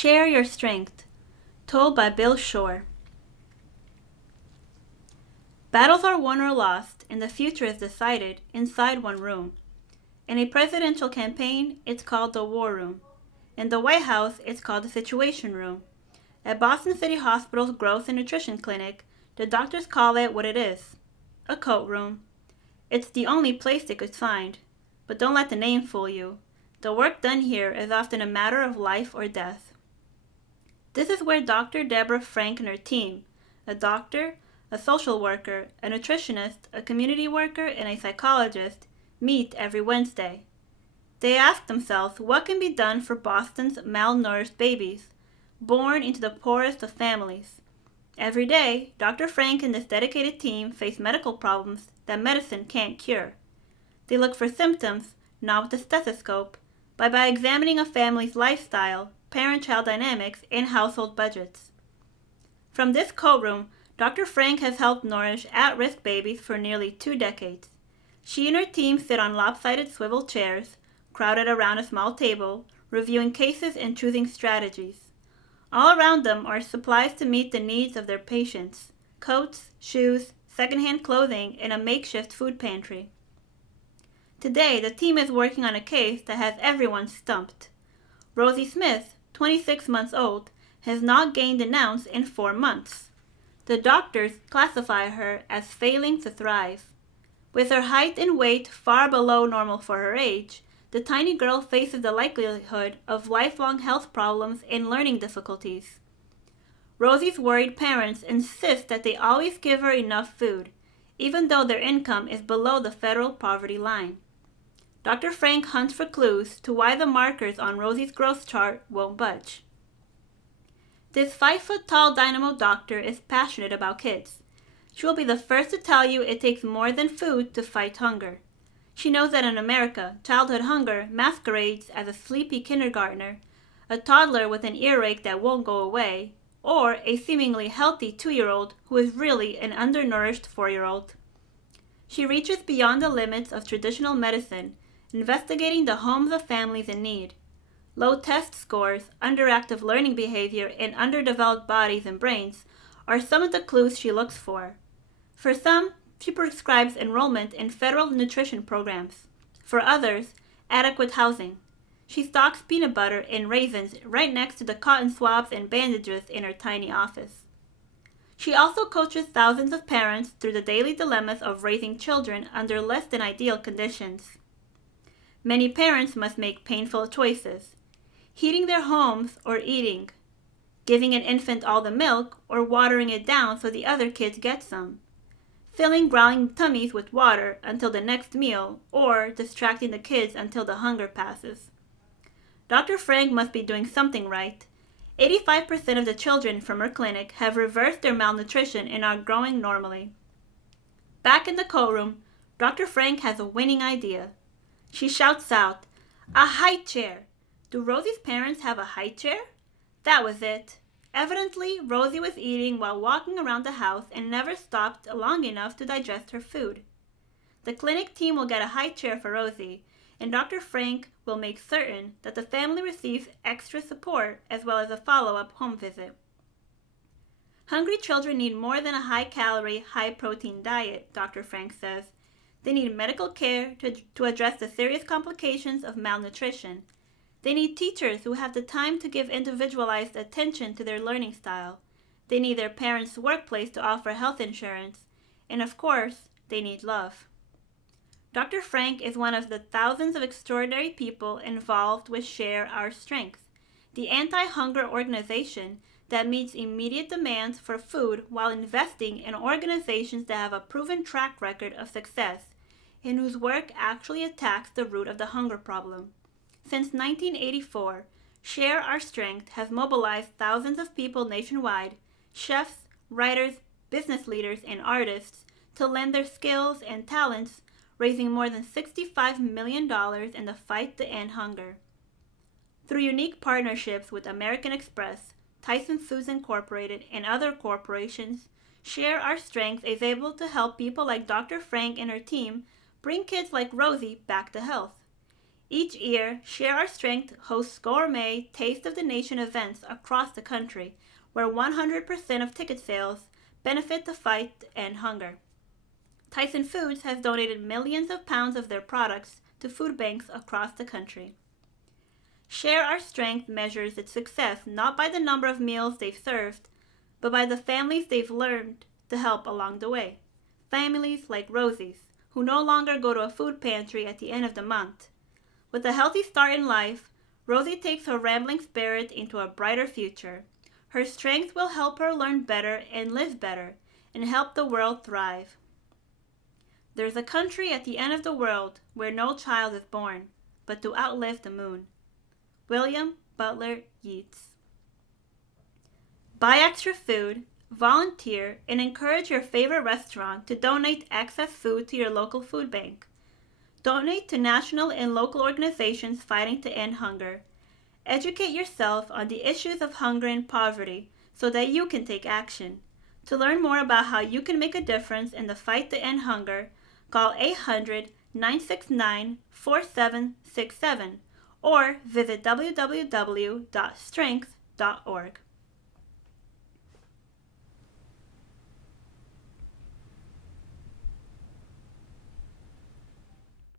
Share Your Strength, told by Bill Shore. Battles are won or lost, and the future is decided inside one room. In a presidential campaign, it's called the War Room. In the White House, it's called the Situation Room. At Boston City Hospital's Growth and Nutrition Clinic, the doctors call it what it is, a coat room. It's the only place they could find. But don't let the name fool you. The work done here is often a matter of life or death. This is where Dr. Deborah Frank and her team, a doctor, a social worker, a nutritionist, a community worker, and a psychologist, meet every Wednesday. They ask themselves what can be done for Boston's malnourished babies, born into the poorest of families. Every day, Dr. Frank and this dedicated team face medical problems that medicine can't cure. They look for symptoms, not with a stethoscope, but by examining a family's lifestyle, parent-child dynamics, and household budgets. From this coat room, Dr. Frank has helped nourish at-risk babies for nearly 2 decades. She and her team sit on lopsided swivel chairs, crowded around a small table, reviewing cases and choosing strategies. All around them are supplies to meet the needs of their patients: coats, shoes, secondhand clothing, and a makeshift food pantry. Today, the team is working on a case that has everyone stumped. Rosie Smith, 26 months old, has not gained an ounce in 4 months. The doctors classify her as failing to thrive. With her height and weight far below normal for her age, the tiny girl faces the likelihood of lifelong health problems and learning difficulties. Rosie's worried parents insist that they always give her enough food, even though their income is below the federal poverty line. Dr. Frank hunts for clues to why the markers on Rosie's growth chart won't budge. This 5-foot-tall dynamo doctor is passionate about kids. She will be the first to tell you it takes more than food to fight hunger. She knows that in America, childhood hunger masquerades as a sleepy kindergartner, a toddler with an earache that won't go away, or a seemingly healthy 2-year-old who is really an undernourished 4-year-old. She reaches beyond the limits of traditional medicine, investigating the homes of families in need. Low test scores, underactive learning behavior, and underdeveloped bodies and brains are some of the clues she looks for. For some, she prescribes enrollment in federal nutrition programs. For others, adequate housing. She stocks peanut butter and raisins right next to the cotton swabs and bandages in her tiny office. She also coaches thousands of parents through the daily dilemmas of raising children under less than ideal conditions. Many parents must make painful choices: heating their homes or eating, giving an infant all the milk or watering it down so the other kids get some, filling growling tummies with water until the next meal, or distracting the kids until the hunger passes. Dr. Frank must be doing something right. 85% of the children from her clinic have reversed their malnutrition and are growing normally. Back in the coat room, Dr. Frank has a winning idea. She shouts out, "A high chair! Do Rosie's parents have a high chair?" That was it. Evidently, Rosie was eating while walking around the house and never stopped long enough to digest her food. The clinic team will get a high chair for Rosie, and Dr. Frank will make certain that the family receives extra support as well as a follow-up home visit. Hungry children need more than a high-calorie, high-protein diet, Dr. Frank says. They need medical care to address the serious complications of malnutrition. They need teachers who have the time to give individualized attention to their learning style. They need their parents' workplace to offer health insurance. And of course, they need love. Dr. Frank is one of the thousands of extraordinary people involved with Share Our Strength, the anti-hunger organization that meets immediate demands for food while investing in organizations that have a proven track record of success and whose work actually attacks the root of the hunger problem. Since 1984, Share Our Strength has mobilized thousands of people nationwide, chefs, writers, business leaders, and artists, to lend their skills and talents, raising more than $65 million in the fight to end hunger. Through unique partnerships with American Express, Tyson Foods Incorporated, and other corporations, Share Our Strength is able to help people like Dr. Frank and her team bring kids like Rosie back to health. Each year, Share Our Strength hosts gourmet Taste of the Nation events across the country where 100% of ticket sales benefit the fight to end hunger. Tyson Foods has donated millions of pounds of their products to food banks across the country. Share Our Strength measures its success not by the number of meals they've served, but by the families they've learned to help along the way. Families like Rosie's, who no longer go to a food pantry at the end of the month. With a healthy start in life, Rosie takes her rambling spirit into a brighter future. Her strength will help her learn better and live better, and help the world thrive. There's a country at the end of the world where no child is born, but to outlive the moon. William Butler Yeats. Buy extra food, volunteer, and encourage your favorite restaurant to donate excess food to your local food bank. Donate to national and local organizations fighting to end hunger. Educate yourself on the issues of hunger and poverty so that you can take action. To learn more about how you can make a difference in the fight to end hunger, call 800-969-4767 or visit www.strength.org.